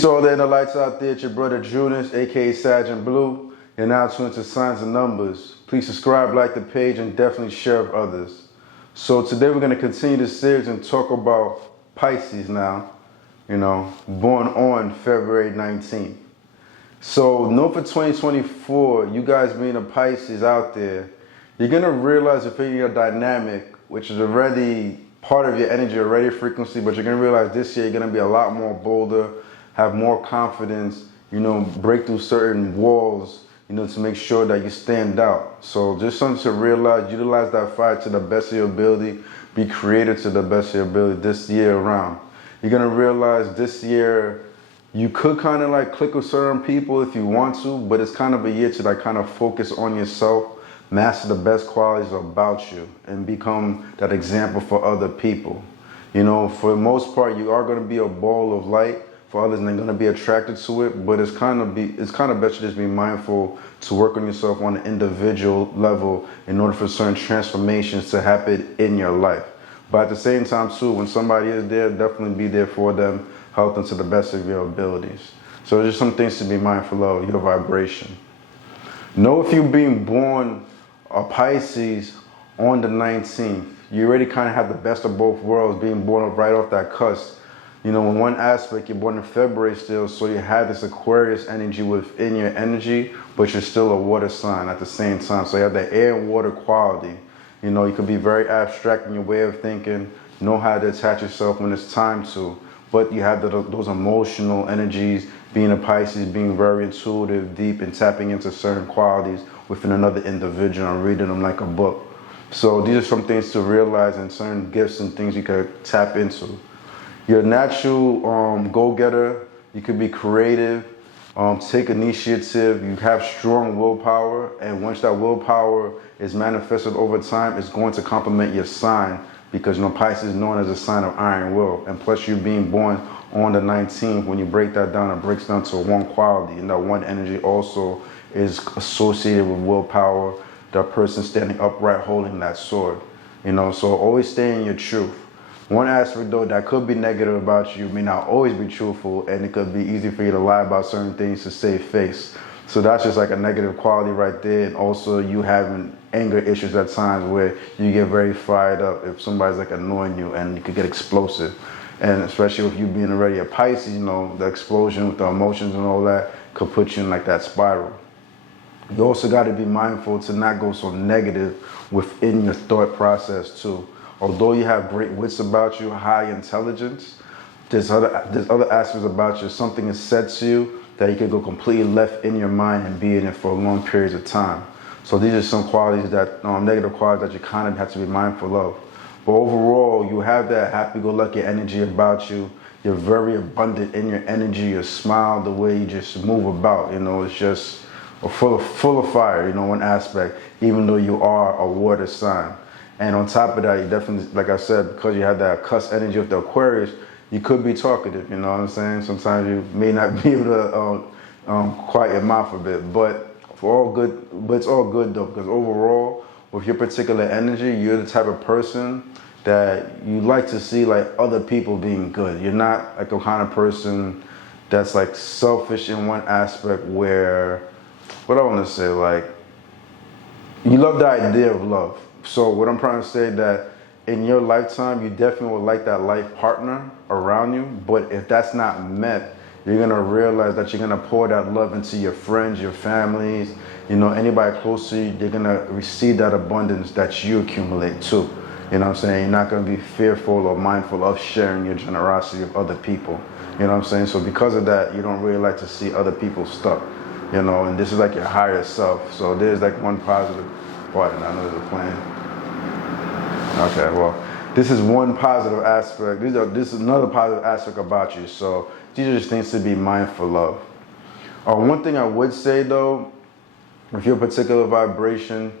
Peace to all the inner lights out there. It's your brother Judas, aka Sergeant Blue. You're now tuned to Signs and Numbers. Please subscribe, like the page, and definitely share with others. So today we're going to continue this series and talk about Pisces now, born on February 19th. So know for 2024, you guys being a Pisces out there, you're going to realize within your dynamic, which is already part of your energy, already frequency, but you're going to realize this year you're going to be a lot more bolder, have more confidence, break through certain walls, to make sure that you stand out. So just something to realize, utilize that fire to the best of your ability, be creative to the best of your ability this year around. You're going to realize this year you could kind of like click with certain people if you want to, but it's kind of a year to like kind of focus on yourself, master the best qualities about you, and become that example for other people. For the most part, you are going to be a ball of light for others, and they're going to be attracted to it. But it's kind of best to just be mindful to work on yourself on an individual level in order for certain transformations to happen in your life. But at the same time, too, when somebody is there, definitely be there for them, help them to the best of your abilities. So there's just some things to be mindful of, your vibration. Know if you're being born a Pisces on the 19th, you already kind of have the best of both worlds, being born right off that cusp. In one aspect, you're born in February still, so you have this Aquarius energy within your energy, but you're still a water sign at the same time. So you have that air and water quality. You could be very abstract in your way of thinking, know how to attach yourself when it's time to, but you have those emotional energies, being a Pisces, being very intuitive, deep, and tapping into certain qualities within another individual and reading them like a book. So these are some things to realize, and certain gifts and things you could tap into. You're a natural go-getter. You could be creative, take initiative. You have strong willpower, and once that willpower is manifested over time, it's going to complement your sign, because Pisces is known as a sign of iron will. And plus, you being born on the 19th, when you break that down, it breaks down to one quality, and that one energy also is associated with willpower, that person standing upright holding that sword. So always stay in your truth. One aspect though that could be negative about you may not always be truthful, and it could be easy for you to lie about certain things to save face. So that's just like a negative quality right there. And also you having anger issues at times where you get very fired up if somebody's like annoying you, and you could get explosive. And especially with you being already a Pisces, the explosion with the emotions and all that could put you in like that spiral. You also got to be mindful to not go so negative within your thought process too. Although you have great wits about you, high intelligence, there's other aspects about you. Something is said to you that you could go completely left in your mind and be in it for long periods of time. So these are some qualities that, negative qualities that you kind of have to be mindful of. But overall, you have that happy-go-lucky energy about you. You're very abundant in your energy, your smile, the way you just move about. It's just full of fire, one aspect, even though you are a water sign. And on top of that, you definitely, like I said, because you have that cusp energy of the Aquarius, you could be talkative, you know what I'm saying? Sometimes you may not be able to quiet your mouth a bit, but it's all good though, because overall, with your particular energy, you're the type of person that you like to see like other people being good. You're not like a kind of person that's like selfish in one aspect where, what I want to say, like, you love the idea of love. So what I'm trying to say, that in your lifetime, you definitely would like that life partner around you. But if that's not met, you're going to realize that you're going to pour that love into your friends, your families, anybody close to you. You're going to receive that abundance that you accumulate too. You're not going to be fearful or mindful of sharing your generosity with other people. So because of that, you don't really like to see other people stuck. And this is like your higher self. So there's like one positive part, and I know there's a plan. Okay, well, this is one positive aspect. This is another positive aspect about you. So these are just things to be mindful of. One thing I would say though, with your particular vibration,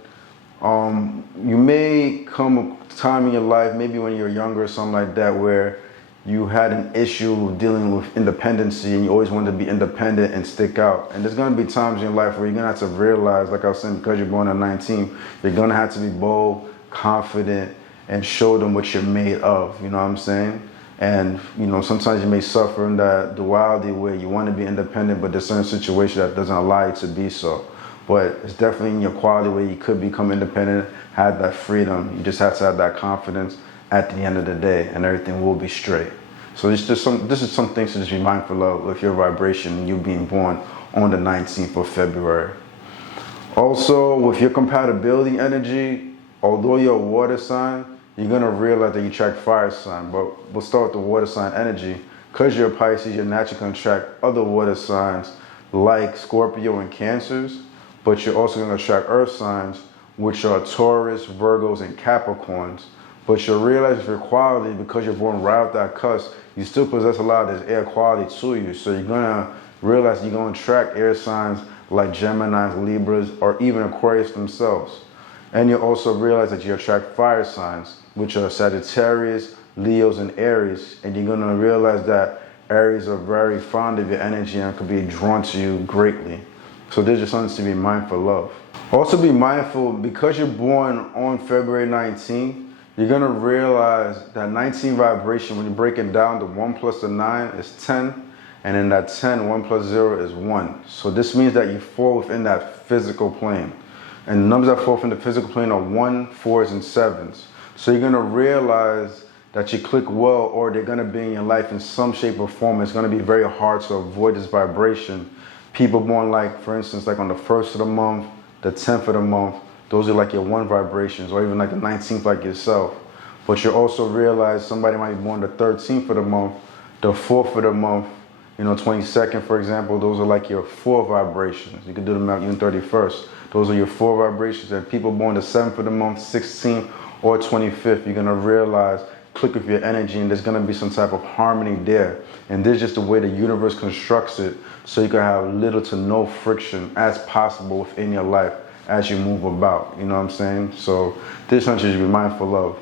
you may come a time in your life, maybe when you're younger or something like that, where you had an issue dealing with independency, and you always wanted to be independent and stick out. And there's going to be times in your life where you're going to have to realize, like I was saying, because you're born at 19, you're going to have to be bold, confident, and show them what you're made of, you know what I'm saying? And, sometimes you may suffer in that duality where you want to be independent, but there's certain situation that doesn't allow you to be so. But it's definitely in your quality where you could become independent, have that freedom. You just have to have that confidence at the end of the day, and everything will be straight. So this is some things to just be mindful of with your vibration and you being born on the 19th of February. Also, with your compatibility energy, although you're a water sign, you're going to realize that you attract fire sign. But we'll start with the water sign energy. Because you're a Pisces, you're naturally going to attract other water signs like Scorpio and Cancers. But you're also going to attract earth signs, which are Taurus, Virgos, and Capricorns. But you'll realize with your quality, because you're born right off that cusp, you still possess a lot of this air quality to you. So you're going to realize you're going to attract air signs like Geminis, Libras, or even Aquarius themselves. And you'll also realize that you attract fire signs, which are Sagittarius, Leos, and Aries. And you're going to realize that Aries are very fond of your energy and could be drawn to you greatly. So there's just something to be mindful of. Also be mindful, because you're born on February 19th, you're going to realize that 19 vibration, when you break it down, the 1 plus the 9 is 10. And in that 10, 1 plus 0 is 1. So this means that you fall within that physical plane. And the numbers that fall within the physical plane are 1, 4s, and 7s. So you're going to realize that you click well, or they're going to be in your life in some shape or form. It's going to be very hard to avoid this vibration. People born like, for instance, like on the 1st of the month, the 10th of the month, those are like your 1 vibrations, or even like the 19th like yourself. But you also realize somebody might be born the 13th of the month, the 4th of the month, 22nd, for example, those are like your 4 vibrations. You can do them out even 31st. Those are your 4 vibrations. And people born the 7th of the month, 16th, or 25th, you're going to realize, click with your energy, and there's going to be some type of harmony there. And this is just the way the universe constructs it, so you can have little to no friction as possible within your life as you move about. You know what I'm saying? So this is something you should be mindful of.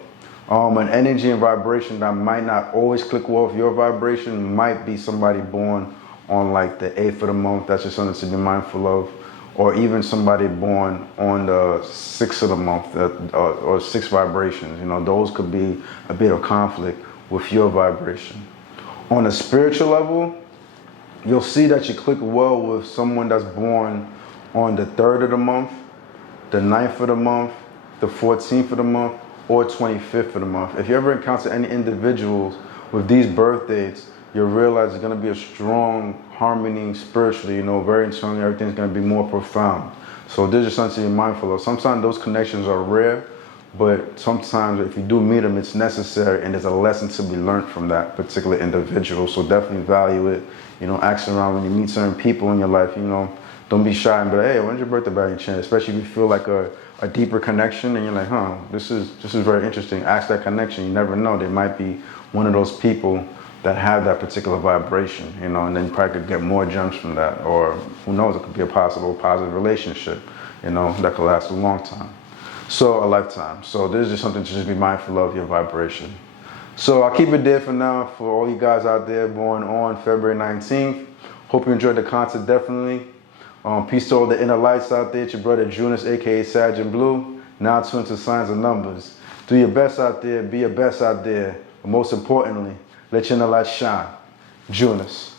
An energy and vibration that might not always click well with your vibration might be somebody born on like the 8th of the month. That's just something to be mindful of. Or even somebody born on the 6th of the month, or 6 vibrations. Those could be a bit of conflict with your vibration. On a spiritual level, you'll see that you click well with someone that's born on the 3rd of the month, the 9th of the month, the 14th of the month, or 25th of the month. If you ever encounter any individuals with these birth dates, you'll realize there's going to be a strong harmony spiritually, very internally, everything's going to be more profound. So this is something to be mindful of. Sometimes those connections are rare, but sometimes if you do meet them, it's necessary, and there's a lesson to be learned from that particular individual. So definitely value it. Ask around when you meet certain people in your life, don't be shy and be like, hey, when's your birthday by any chance? Especially if you feel like a deeper connection and you're like, this is very interesting. Ask that connection. You never know. They might be one of those people that have that particular vibration, and then you probably could get more gems from that. Or who knows, it could be a possible positive relationship, that could last a long time. So a lifetime. So this is just something to just be mindful of, your vibration. So I'll keep it there for now for all you guys out there born on February 19th. Hope you enjoyed the content, definitely. Peace to all the inner lights out there. It's your brother Junus, aka Sag and Blue. Now tuned to signs and numbers. Do your best out there. Be your best out there. But most importantly, let your inner light shine. Junus.